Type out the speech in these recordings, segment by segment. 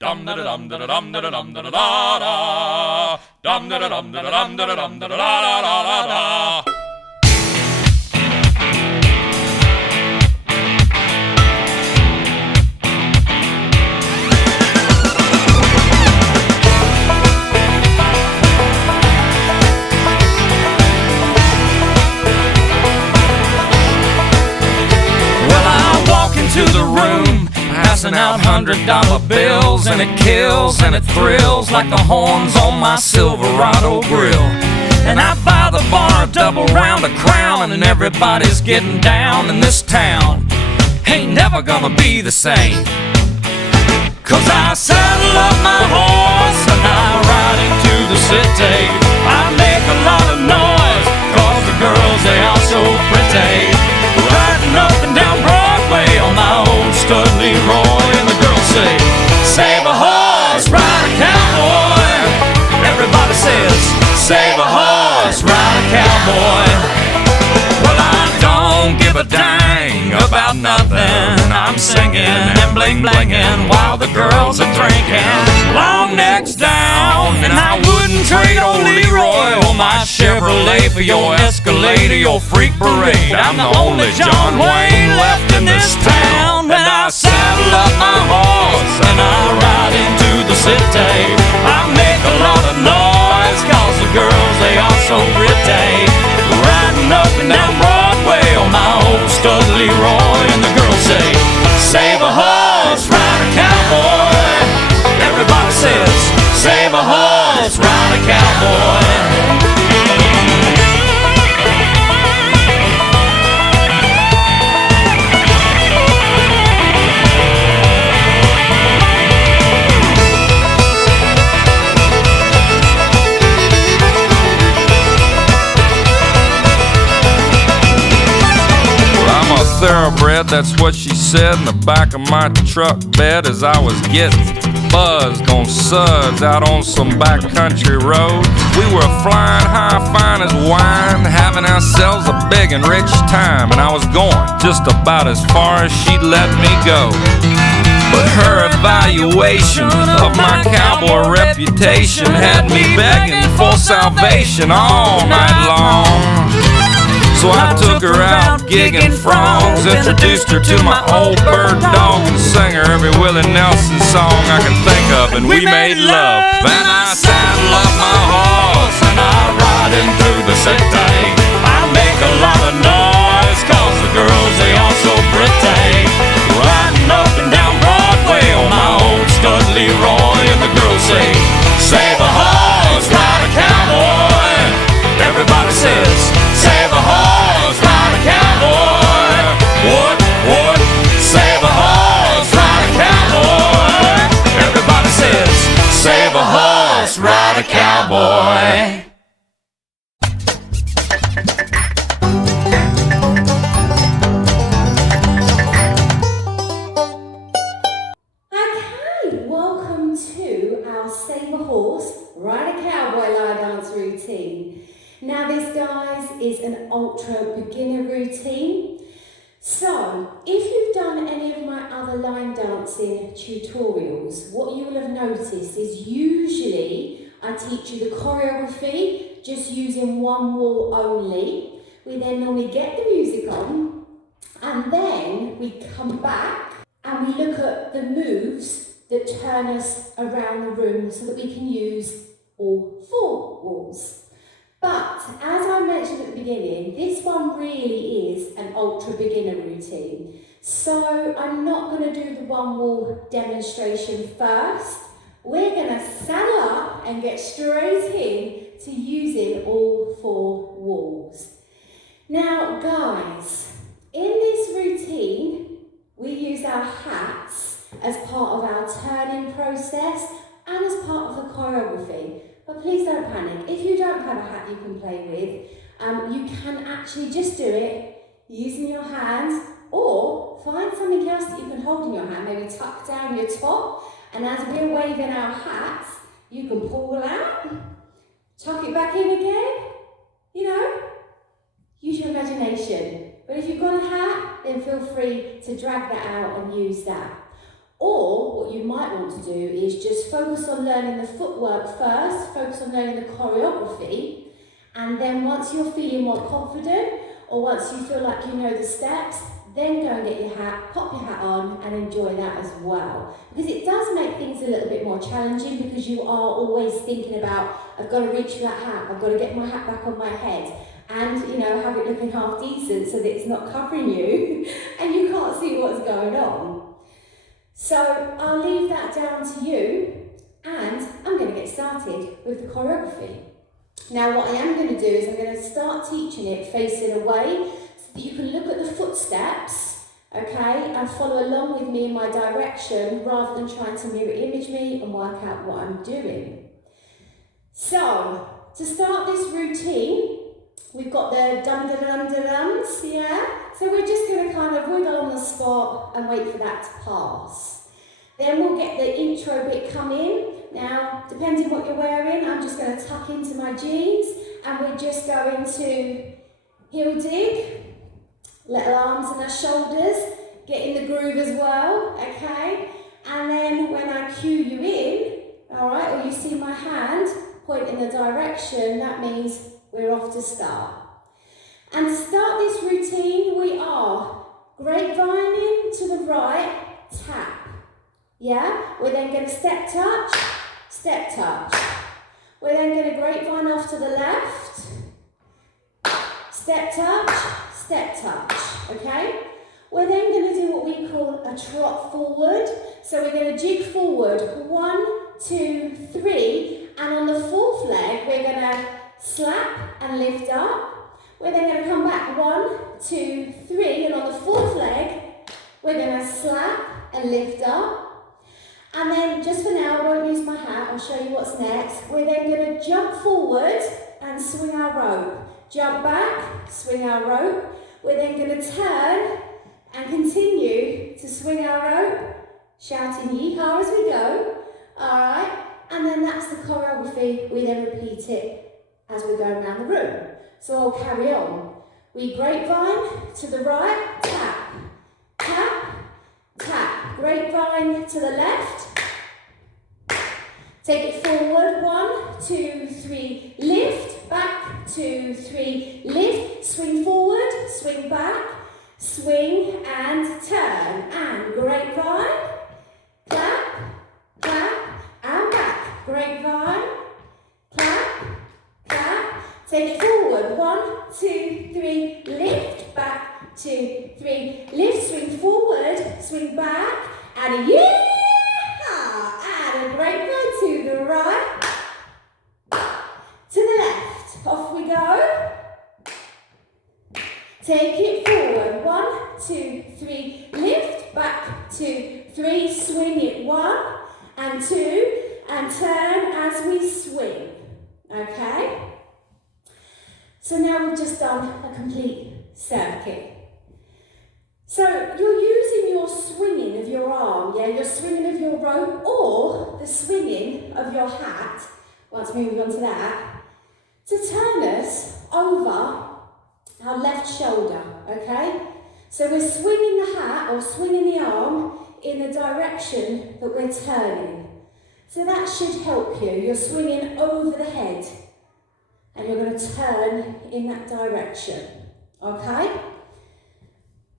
Dum da dum da dum da dum da da da. Dum da dum da dum da dum da da da da. To the room, passing out $100 bills, and it kills and it thrills like the horns on my Silverado grill. And I buy the bar a double round of Crown, and everybody's getting down in this town. Ain't never gonna be the same, 'cause I saddle up my horse and I ride into the city. I make a lot of noise 'cause the girls, they are so pretty. Riding up and down Broadway on my old stud Leroy, and the girls say, save a horse, ride a cowboy. Everybody says, save a horse, ride a cowboy. Well, I don't give a dang about nothing. I'm singing and bling-blinging while the girls are drinking. Long necks down, and I wouldn't trade old Leroy or my Chevrolet for your Escalade or your freak parade. I'm the only John Wayne left in this town. And I saddle up my horse and I ride into the city. I make a lot of noise 'cause the girls, they are so pretty. Riding up and down Broadway on my old stud Leroy, and the girls say, save a horse, ride a cowboy. Everybody says, save a horse, ride a cowboy. Thoroughbred, that's what she said in the back of my truck bed as I was getting buzzed on suds out on some backcountry road. We were flying high, fine as wine, having ourselves a big and rich time, and I was going just about as far as she'd let me go. But her evaluation of my cowboy reputation had me begging for salvation all night long. So I took her out gigging frogs, introduced her to my old bird dog, and sang her every Willie Nelson song I could think of, and we made love. Then I saddle up my horse and I ride into the city. I make a lot of noise 'cause the girls, they are so pretty. Riding up and down Broadway on my old stud Leroy, and the girls say, save a horse, ride a cowboy. Everybody says, save a horse, ride a cowboy. What? Save a horse, ride a cowboy. Everybody says, save a horse, ride a cowboy. Okay, welcome to our Save a Horse, Ride a Cowboy line dance routine. Now this, guys, is an ultra beginner routine. So, if you've done any of my other line dancing tutorials, what you will have noticed is usually I teach you the choreography just using one wall only. We then normally get the music on, and then we come back and we look at the moves that turn us around the room so that we can use all four walls. But as I mentioned at the beginning, this one really is an ultra beginner routine. So I'm not going to do the one wall demonstration first. We're going to saddle up and get straight in to using all four walls. Now guys, in this routine, we use our hats as part of our turning process and as part of the choreography. But please don't panic. If you don't have a hat you can play with, you can actually just do it using your hands, or find something else that you can hold in your hand, maybe tuck down your top, and as we're waving our hats, you can pull out, tuck it back in again, use your imagination. But if you've got a hat, then feel free to drag that out and use that. Or what you you might want to do is just focus on learning the footwork first, focus on learning the choreography, and then once you're feeling more confident, or once you feel like you know the steps, then go and get your hat, pop your hat on, and enjoy that as well. Because it does make things a little bit more challenging, because you are always thinking about, I've got to reach for that hat, I've got to get my hat back on my head, and have it looking half decent so that it's not covering you and you can't see what's going on. So I'll leave that down to you, and I'm going to get started with the choreography. Now what I am going to do is I'm going to start teaching it facing away, so that you can look at the footsteps, okay, and follow along with me in my direction, rather than trying to mirror image me and work out what I'm doing. So, to start this routine, we've got the dum-da-dum-da-dums, yeah? So we're just going to kind of wiggle on the spot and wait for that to pass. Then we'll get the intro bit come in. Now, depending what you're wearing, I'm just going to tuck into my jeans, and we're just going to heel dig, little arms and our shoulders, get in the groove as well, okay? And then when I cue you in, all right, or you see my hand point in the direction, that means we're off to start. And to start this routine, we are grapevining to the right, tap. Yeah? We're then going to step touch, step touch. We're then going to grapevine off to the left, step touch, okay? We're then going to do what we call a trot forward. So we're going to jig forward, 1, 2, 3, and on the fourth leg, we're going to slap and lift up. We're then going to come back, 1, 2, 3, and on the fourth leg, we're going to slap and lift up. And then, just for now, I won't use my hat, I'll show you what's next. We're then going to jump forward and swing our rope. Jump back, swing our rope. We're then going to turn and continue to swing our rope, shouting yeehaw as we go. Alright, and then that's the choreography. We then repeat it as we go around the room. So I'll carry on. We grapevine to the right, tap, tap, tap. Grapevine to the left. Take it forward, 1, 2, 3, lift, back, 2, 3, lift, swing forward, swing back, swing and turn, and grapevine, clap, clap, and back, grapevine, clap, clap, take it forward, 1, 2, 3, lift, back, 2, 3, lift, swing forward, swing back, and a yeehaw, and a grapevine to the right, to the left, off we go. Take it forward, 1, 2, 3, lift, back, 2, 3, swing it, 1 and 2, and turn as we swing, okay? So now we've just done a complete circuit. So you're using your swinging of your arm, yeah, your swinging of your rope, or the swinging of your hat, once we move on to that, to turn us over our left shoulder, okay? So we're swinging the hat or swinging the arm in the direction that we're turning. So that should help you. You're swinging over the head and you're going to turn in that direction, okay?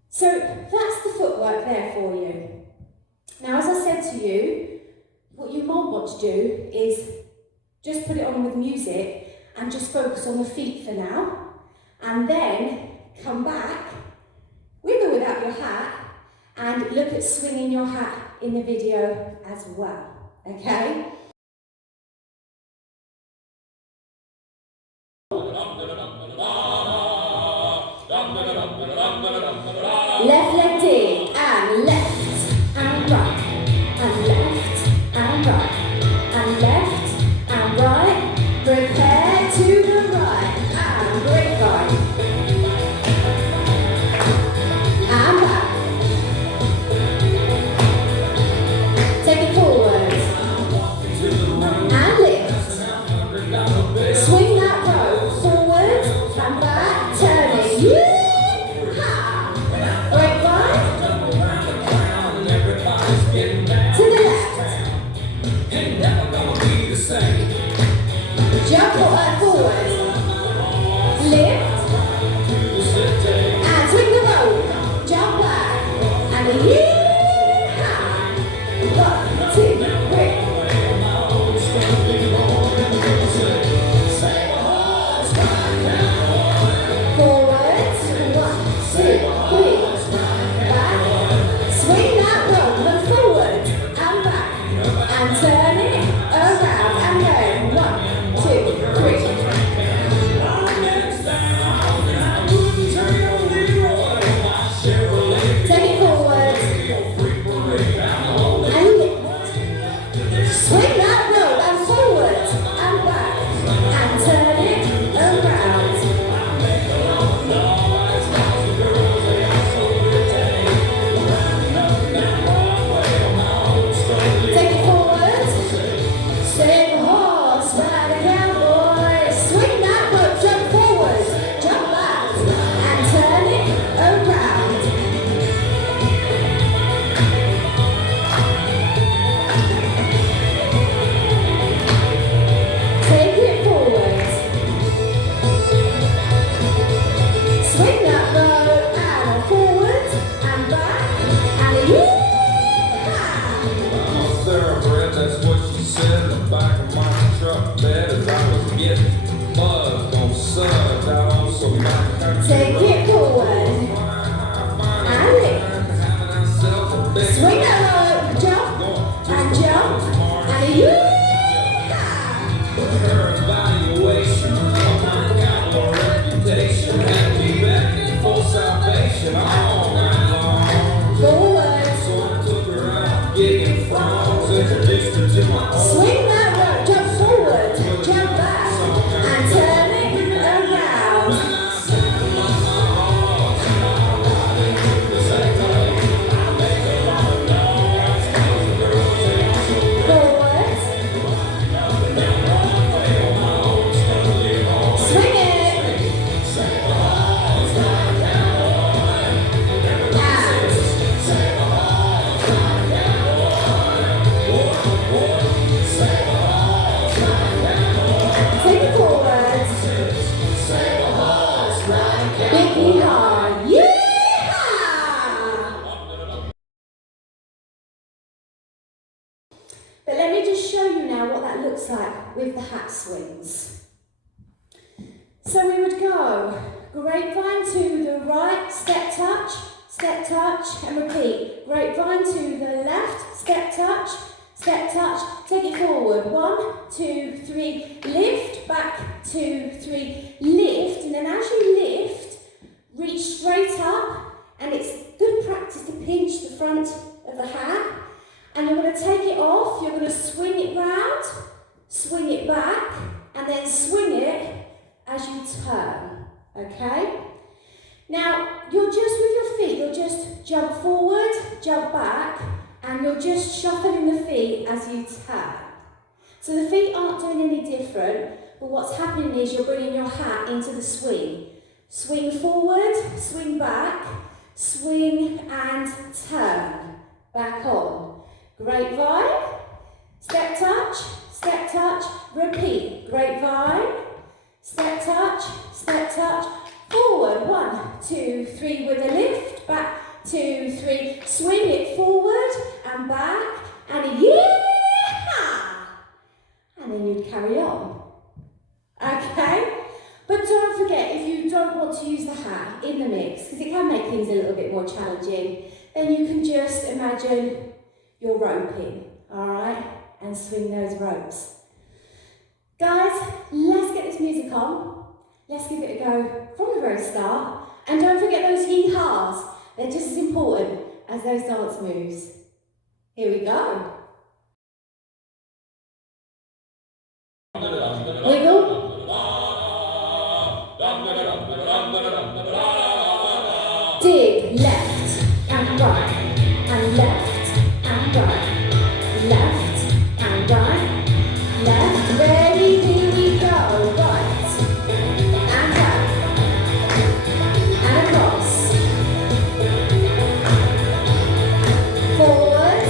So that's the footwork there for you. Now, as I said to you, what you might want to do is just put it on with music and just focus on the feet for now, and then come back with or without your hat and look at swinging your hat in the video as well, okay? Left leg dig, and left, and right, and left, and right, and left, and right. Prepare to the right, and grapevine. And back. Take it forward. And lift. Swing that rope forward and back, turning. Yeeha! Grapevine. To the left. and turn it around and go. 1, 2, 3. Take it forward. And swing that rope and forward and back and turn it around. Take it forward. Sing horse, ride a cowboy. Swing that rope, jump forward, jump back and turn it around. Take it forward. Swing that rope and forward and back and a yeeha. I'm a thoroughbred, that's what she said. In the back of my truck bed as I was getting buzzed on suds out on some back. Take it forward and lift. Swing that rope, jump and a yeeha. Her evaluation of my cowboy reputation had me begging for salvation all night long. Forward. So I took her out gigging frogs, introduced her to my own. Swing that rope, jump forward, jump back and turn it around. Forward. Swing it. Take it forward. Big yeehaw. Yeehaw! But let me just show you now what that looks like with the hat swings. So we would go grapevine to the right, step touch, and repeat. Grapevine to the left, step touch, take it forward. 1, 2, 3, lift, back, 2, 3, lift, and then as you lift, reach straight up, and it's good practice to pinch the front of the hat, and you're going to take it off, you're going to swing it round, swing it back, and then swing it as you turn, okay? Now, you're just with your feet, you'll just jump forward, jump back, and you're just shuffling the feet as you turn. So the feet aren't doing any different, but what's happening is you're bringing your hat into the swing. Swing forward, swing back, swing and turn. Back on. Grapevine, step touch, repeat. Grapevine, step touch, forward. 1, 2, 3 with a lift, back, 2, 3, swing it forward and back, and a yeehaw! And then you'd carry on. Okay? But don't forget, if you don't want to use the hat in the mix, because it can make things a little bit more challenging, then you can just imagine you're roping, alright? And swing those ropes. Guys, let's get this music on. Let's give it a go from the very start. And don't forget those yeehas. They're just as important as those dance moves. Here we go. Wiggle. Dig left and right, and left and right, left and right, left. Ready, here we go. Right and back and across. Forward,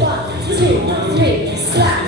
1, 2, 3, slap.